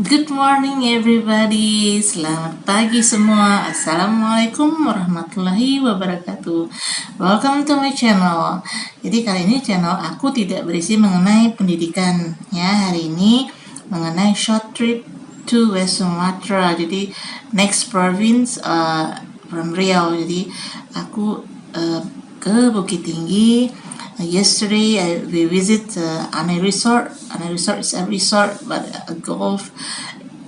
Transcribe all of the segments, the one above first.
Good morning everybody, selamat pagi semua. Assalamualaikum warahmatullahi wabarakatuh. Welcome to my channel. Jadi kali ini channel aku tidak berisi mengenai pendidikan ya. Hari ini mengenai short trip to West Sumatra. Jadi next province from Riau. Jadi aku ke Bukit Tinggi. Yesterday we visit Anai Resort. Anai Resort is a resort but a golf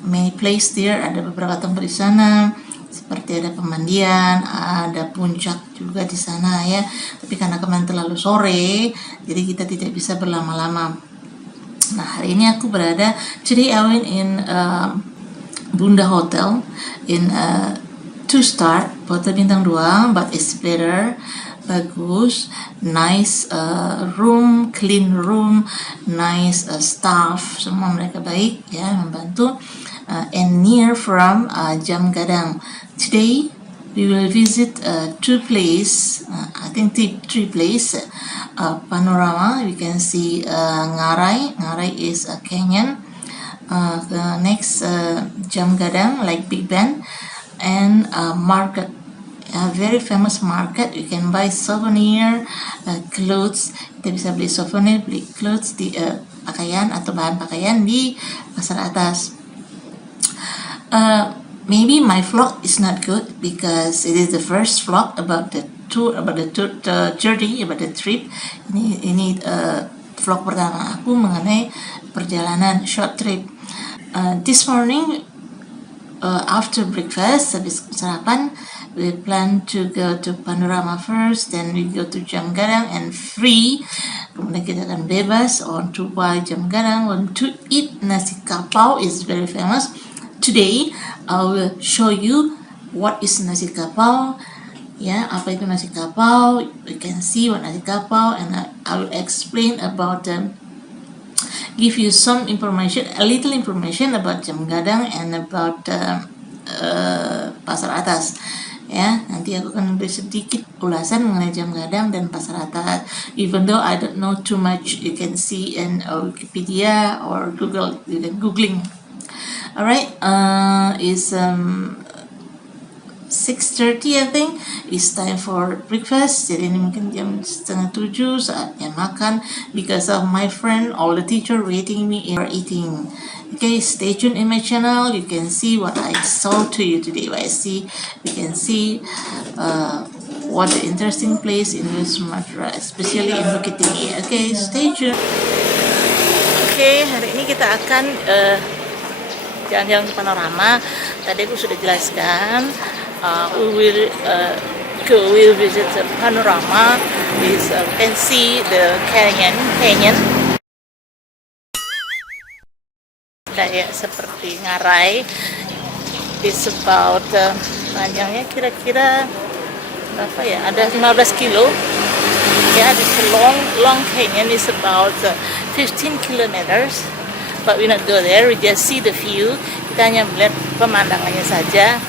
many place there. Ada beberapa tempat di sana, seperti ada pemandian, ada puncak juga di sana ya. Tapi karena kemarin terlalu sore, jadi kita tidak bisa berlama-lama. Nah hari ini aku berada. Today I went in Bunda Hotel in 2-star, hotel bintang 2, but it's better. Bagus, nice room, clean room, nice staff, semua mereka baik ya, membantu, and near from Jam Gadang. Today we will visit two place, I think three place, panorama. We can see Ngarai is a canyon. The next Jam Gadang like Big Ben, and market. A very famous market. You can buy souvenir, clothes. Kita bisa beli souvenir, beli clothes di pakaian atau bahan pakaian di pasar atas. Maybe my vlog is not good because it is the first vlog about the tour, about the journey, about the trip. Ini vlog pertama aku mengenai perjalanan short trip. This morning after breakfast, habis sarapan, we plan to go to Panorama first, then we go to Jam Gadang and free. Kemudian kita akan bebas on to buy Jam Gadang, on to eat nasi kapau is very famous. Today I will show you what is nasi kapau. Ya, apa itu nasi kapau? You can see what nasi kapau, and I will explain about give you some information, a little information about Jam Gadang and about Pasar Atas. Ya, nanti aku akan beri sedikit ulasan mengenai Jam Gadang dan Pasar Atas. Even though I don't know too much, you can see in Wikipedia or Google, you can googling. Alright, is 6:30 I think. It's time for breakfast. Jadi ini mungkin jam 6:30 saatnya makan. Because of my friend, all the teacher waiting me for eating. Okay, stay tuned in my channel. You can see what I saw to you today. You can see what the interesting place in West Sumatra, especially in Bukit Tinggi. Okay, stay tuned. Okay, hari ini kita akan jalan-jalan ke Panorama. Tadi aku sudah jelaskan. We'll visit the Panorama. You can see the canyon. Kayak seperti Ngarai. It's about panjangnya kira-kira berapa ya? Ada 15 kilo. Ya, this long canyon is about 15 kilometers. But we not go there. We just see the view. Kita hanya melihat pemandangannya saja.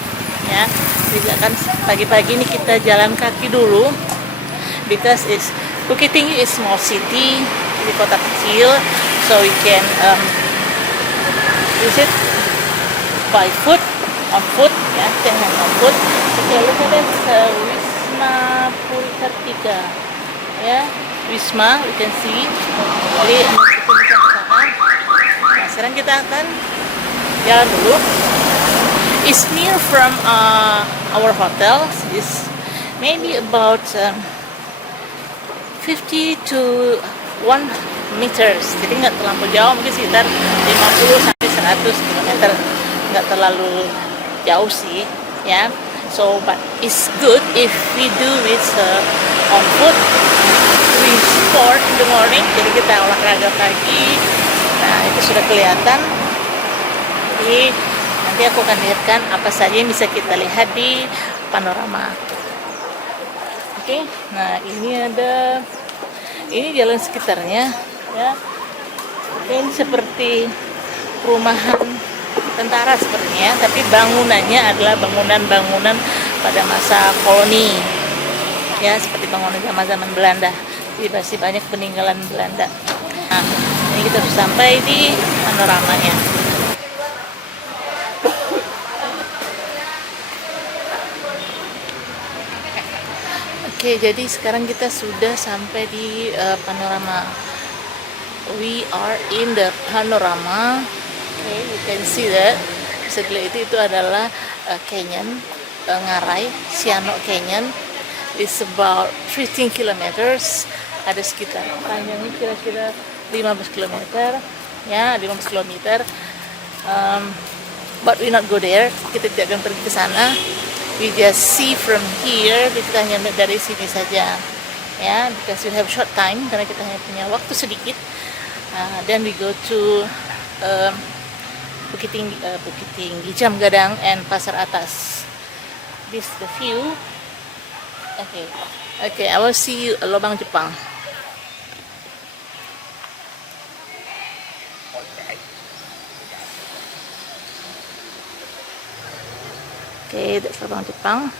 Ya, jadi kan pagi-pagi ini kita jalan kaki dulu, because Bukit Tinggi is small city, di kota kecil, so we can visit by foot, on foot, ya, on foot. Okay, look at that, Wisma Purikartika, ya, Wisma, we can see. Jadi nah, sekarang kita akan jalan dulu. It's near from our hotel. It's maybe about 50 to 1 meters. Jadi nggak terlalu jauh, mungkin sekitar 50 sampai 100 km. Nggak terlalu jauh sih, ya. So, but it's good if we do it on foot. We sport in the morning. Jadi kita olahraga pagi. Nah, itu sudah kelihatan. Jadi nanti aku akan lihatkan apa saja yang bisa kita lihat di Panorama. Oke, nah ini jalan sekitarnya, ya. Ini seperti perumahan tentara sepertinya, tapi bangunannya adalah bangunan-bangunan pada masa koloni, ya, seperti bangunan zaman Belanda. Jadi masih banyak peninggalan Belanda. Nah, ini kita sudah sampai di panoramanya. Oke, jadi sekarang kita sudah sampai di panorama. We are in the panorama. Okay, you can see that. Bisa dilihat itu adalah canyon, ngarai Sianok Canyon. It's about 15 kilometers. Ada sekitar panjangnya kira-kira 15 kilometer, ya 15 kilometer. But we not go there. Kita tidak akan pergi ke sana. We just see from here. Kita hanya melihat dari sini saja, ya. Because we have short time, karena kita hanya punya waktu sedikit. Then we go to Bukit Tinggi, Jam Gadang, and Pasar Atas. This is the view. Okay, I will see you Lobang Jepang. Okay, that's Lobang Jepang.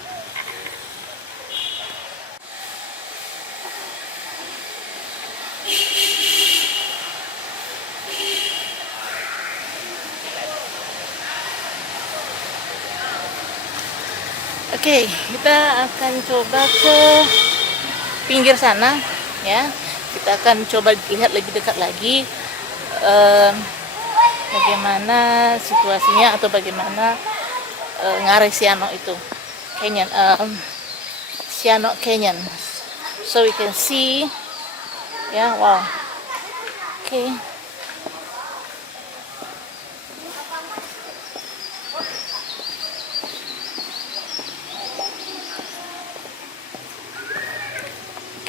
Oke, kita akan coba ke pinggir sana, ya. Kita akan coba lihat lebih dekat lagi bagaimana situasinya atau bagaimana ngarai Sianok itu, Canyon, Sianok Canyon. So we can see, ya, wow. Oke.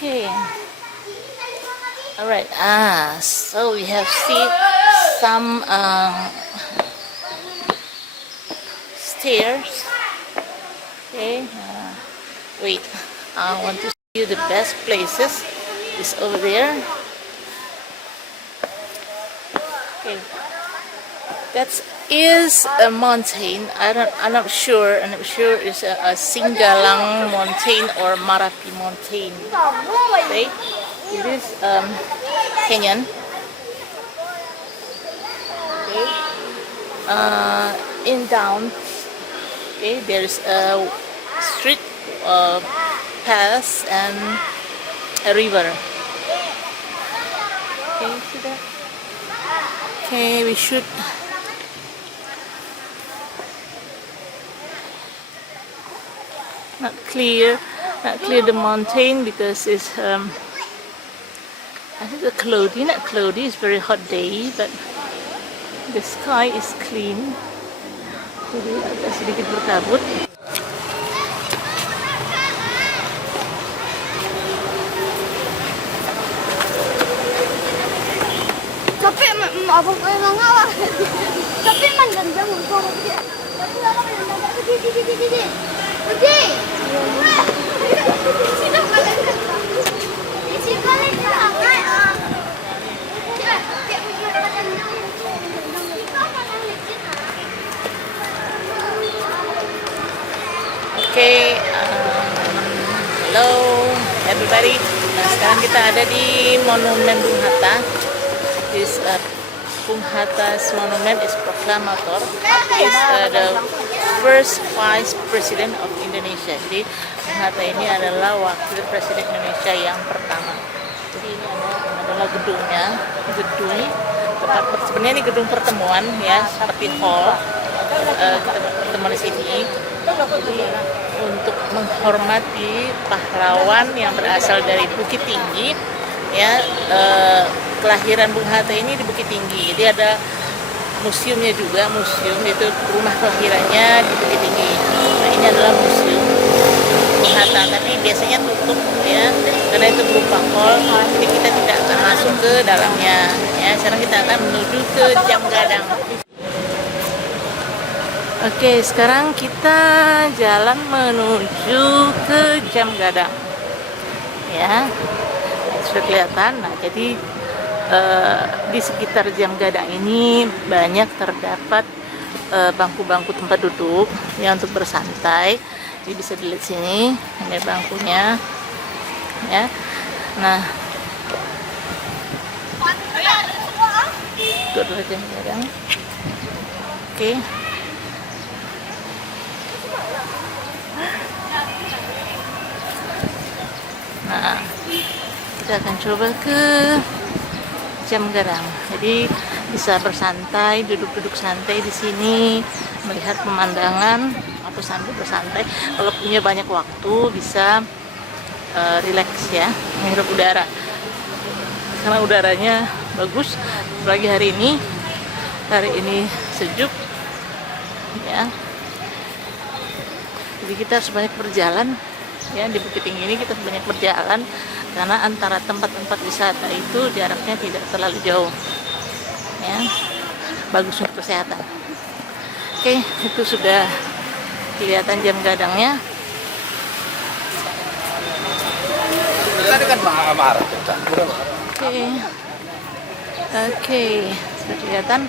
Okay. All right. So we have seen some stairs. Okay. Wait. I want to see you the best places. Is over there. Okay. That is a mountain. I'm not sure. I'm not sure it's a Singgalang mountain or Marapi mountain. Okay. It is canyon. Okay. In down. Okay. There is a street, path, and a river. Okay. See that? Okay. We should. Not clear the mountain because it's I think the cloudy, not cloudy, it's very hot day, but the sky is clean. Jadi agak sedikit berkabut. Tapi abang ko yung ngawa. Tapi man ganda mo ko. Tapi wala ka nang dapat di. Uji. Sino ka lang? Isi ka lang na. Okay, hello everybody. Nah, sekarang kita ada di Monumen Bung Hatta. This Bung Hatta's monument is proclamator. Is the first vice president of Indonesia. Jadi Bung Hatta ini adalah wakil presiden Indonesia yang pertama. Jadi ini adalah gedungnya, tempat sebenarnya ini gedung pertemuan, ya, seperti hall. Kita bertemu di sini. Jadi untuk menghormati pahlawan yang berasal dari Bukit Tinggi, ya, kelahiran Bung Hatta ini di Bukit Tinggi. Jadi ada museumnya juga, museum itu rumah kelahirannya di Bukit Tinggi. Nah, ini adalah museum Bung Hatta, tapi biasanya tutup, ya, karena itu berupa hall. Jadi kita tidak akan masuk ke dalamnya, ya. Sekarang kita akan menuju ke Jam Gadang. Oke, sekarang kita jalan menuju ke Jam Gadang, ya. Sudah kelihatan. Nah, jadi di sekitar Jam Gadang ini banyak terdapat bangku-bangku tempat duduk, ya, untuk bersantai. Jadi bisa dilihat sini, ini bangkunya, ya. Nah, itu adalah Jam Gadang. Oke. kita akan coba ke Jam Gadang. Jadi bisa bersantai, duduk-duduk santai di sini, melihat pemandangan atau sambil bersantai. Kalau punya banyak waktu bisa relax ya, menghirup udara. Karena udaranya bagus, apalagi hari ini sejuk ya. Jadi kita harus banyak berjalan ya, di Bukit Tinggi ini kita harus banyak berjalan karena antara tempat-tempat wisata itu jaraknya tidak terlalu jauh ya, bagus untuk kesehatan. Oke, itu sudah kelihatan Jam Gadangnya. Tadi kan marah. Oke, sudah kelihatan.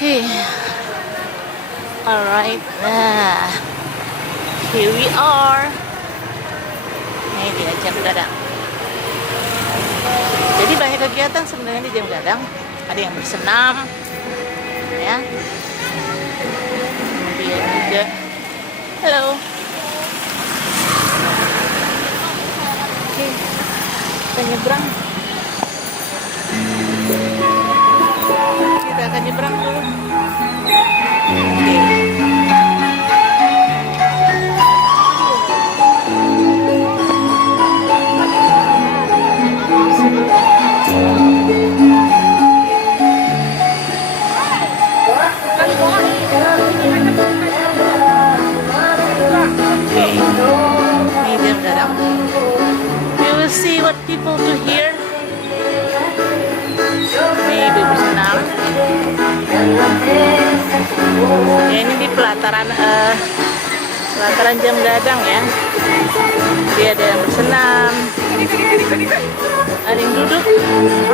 Oke, alright. Nah, here we are. Ini dia Jam Gadang. Jadi banyak kegiatan sebenarnya di Jam Gadang. Ada yang bersenam, ya. Kemudian juga, halo. Oke, kita nyebrang. Kita akan nyebrang dulu. Oke. Ini Jam Gadang. You will see what people do here. Maybe bersenam. Ya, ini di pelataran Jam Gadang ya. Dia ada yang bersenam, ada yang duduk,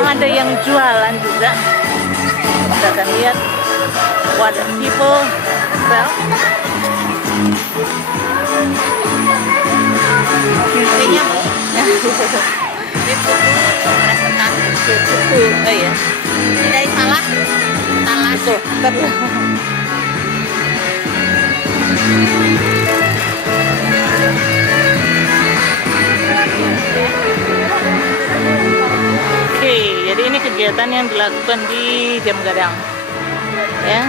ada yang jualan juga. Kita akan lihat what people sell. Intinya oh ya, Tidak salah. betul. Oke, jadi ini kegiatan yang dilakukan di Jam Gadang, ya.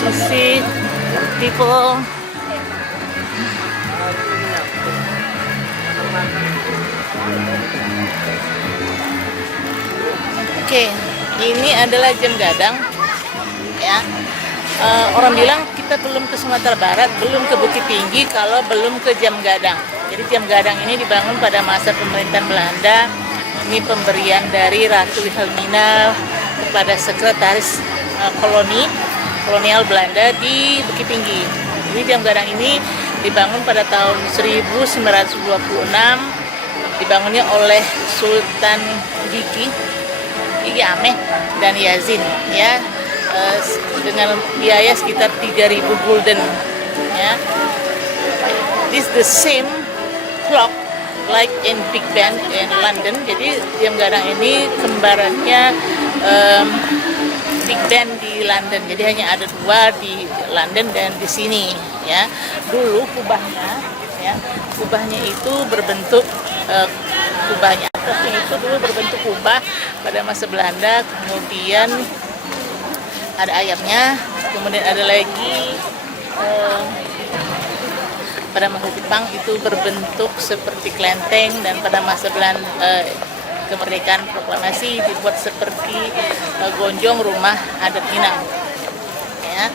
Susi, people. Oke, ini adalah Jam Gadang, ya. Orang bilang kita belum ke Sumatera Barat, belum ke Bukit Tinggi kalau belum ke Jam Gadang. Jadi Jam Gadang ini dibangun pada masa pemerintahan Belanda. Ini pemberian dari Ratu Wilhelmina kepada sekretaris kolonial Belanda di Bukit Tinggi. Jadi Jam Gadang ini dibangun pada tahun 1926, dibangunnya oleh Sultan Gigi Ameh dan Yazin ya, dengan biaya sekitar 3.000 gulden ya. This the same clock like in Big Ben in London. Jadi Jam Gadang ini kembarannya Big Ben di London. Jadi hanya ada dua di London dan di sini ya. Dulu kubahnya itu berbentuk kubahnya atasnya itu dulu berbentuk kubah pada masa Belanda, kemudian ada ayamnya, kemudian ada lagi pada masa Jepang itu berbentuk seperti kelenteng, dan pada masa kemerdekaan proklamasi dibuat seperti gonjong rumah adat Minang ya.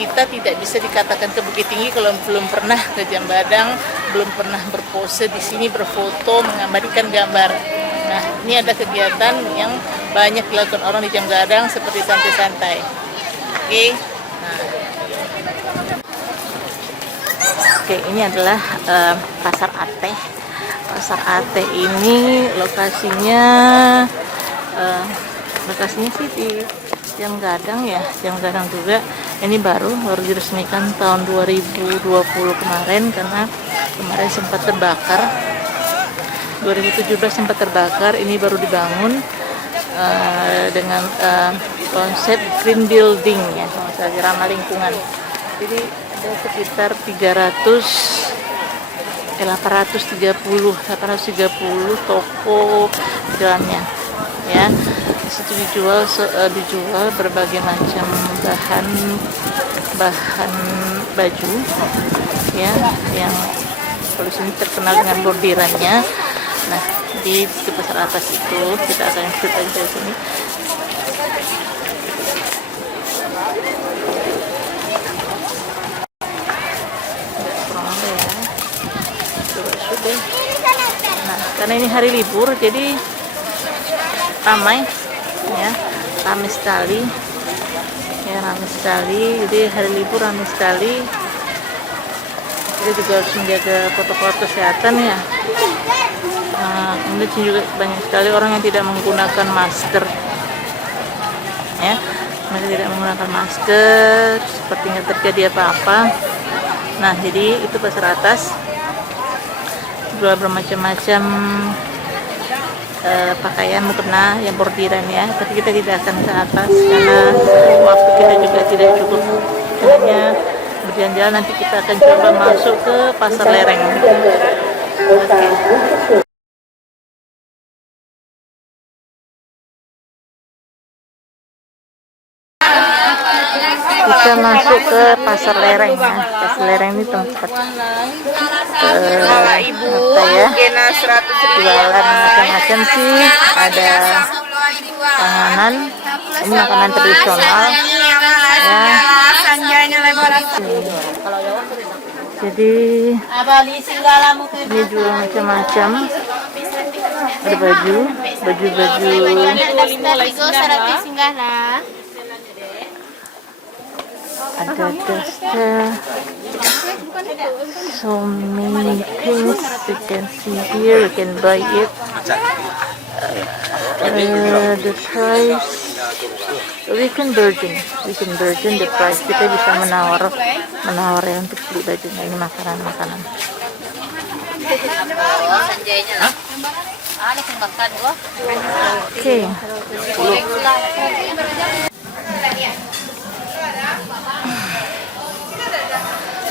Kita tidak bisa dikatakan ke Bukit Tinggi kalau belum pernah ke Jam Gadang, belum pernah berpose di sini, berfoto, mengabadikan gambar. Nah, ini ada kegiatan yang banyak dilakukan orang di Jam Gadang seperti santai-santai. Oke. Nah. Oke, ini adalah Pasar Ateh. Pasar Ateh ini lokasinya sih di Jam Gadang ya, Jam Gadang juga. Ini baru diresmikan tahun 2020 kemarin, karena kemarin sempat terbakar. 2017 sempat terbakar, ini baru dibangun dengan konsep green building ya, misalnya ramah lingkungan. Jadi ada sekitar 830 toko jalannya ya. Di situ dijual berbagai macam bahan baju ya, yang kalau sini terkenal dengan bordirannya. Nah, di pasar atas itu kita akan shoot aja di sini. Nah, karena ini hari libur jadi ramai ya, ramai sekali jadi hari libur ramai sekali. Kita juga harus menjaga protokol kesehatan ya. Kemudian juga banyak sekali orang yang tidak menggunakan masker ya, mereka tidak menggunakan masker seperti nggak terjadi apa-apa. Nah, jadi itu pasar atas jual bermacam-macam pakaian mukena yang bordiran ya, tapi kita tidak akan ke atas karena waktu kita juga tidak cukup, hanya berjalan-jalan. Nanti kita akan coba masuk ke pasar lereng. Kita masuk ke pasar lereng ya. Pasar lereng ini tempat Ibu ya, Gena 100.000 jualan macam-macam sih. Ada panganan, ini makanan tradisional ya. Jadi ini jual macam-macam. Ada baju. Ada duster. So many things you can see here. You can buy it. The price we can bargain the price. Kita bisa menawar ya untuk beli bajunya. Ini makanan. Oke.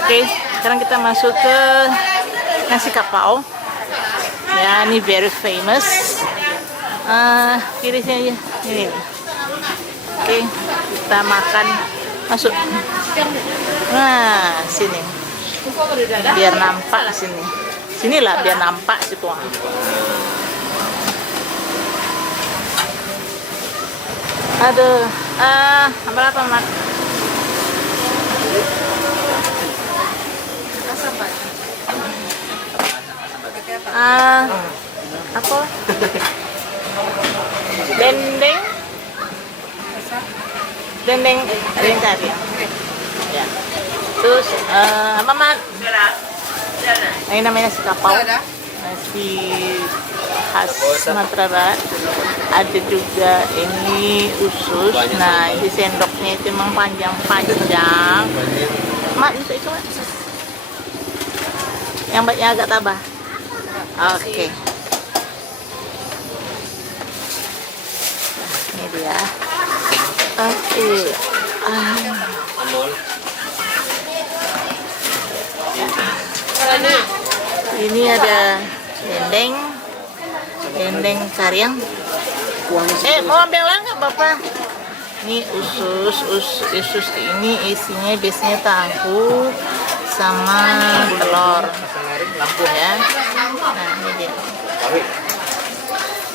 Oke, sekarang kita masuk ke nasi kapau ya, ini very famous. Kiri sini aja ini. Oke, kita makan, masuk. Nah, sini biar nampak sinilah biar nampak situ. Aduh, apa mat? Apa? Dendeng kari ya. Terus apa mat? Ini namanya nasi kapau, nasi khas Sumatera Barat. Ada juga ini usus. Nah, ini sendoknya itu memang panjang. Mat, itu mat. Yang banyak agak tabah. Oke. Ini dia. Oke. Ini ada dendeng kariang. Mau ambil lah nggak Bapak? Ini usus ini isinya biasanya tahu sama telur ya. Nah, ini dia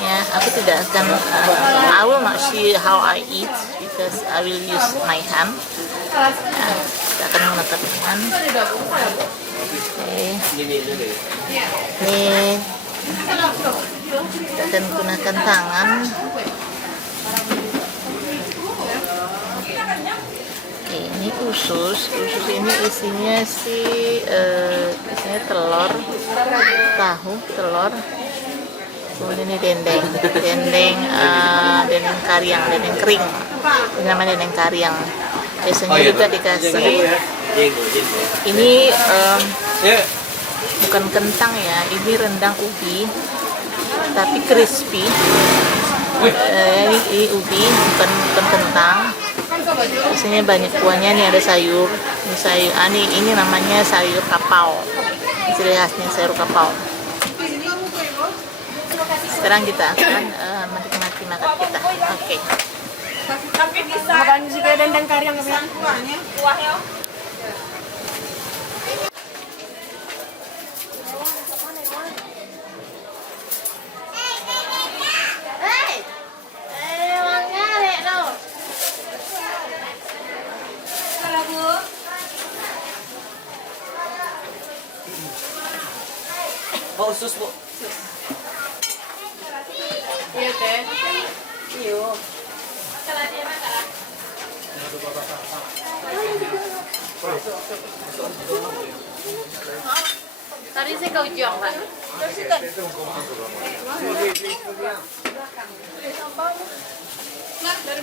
ya. Aku tidak akan I will not see how I eat because I will use my hand. Nah, kita akan menggunakan tangan. Oke. Nih, kita akan gunakan tangan. Ini usus ini isinya isinya telur, kemudian ini dendeng kariang, dendeng kering, ini namanya dendeng kariang. Biasanya juga dikasih ini bukan kentang ya, ini rendang ubi tapi crispy Ini ubi, bukan kentang. Biasanya banyak kuahnya. Nih ada sayur. Ini sayur. Ini namanya sayur kapau. Ciri khasnya sayur kapau. Sekarang kita akan menikmati makan kita. Oke. Makan juga dandang kari yang kebiasaan. Kuah ya. Oh, usus, Bu. Iya, Teh. Iya. Tadi saya kau jual, Pak. Dari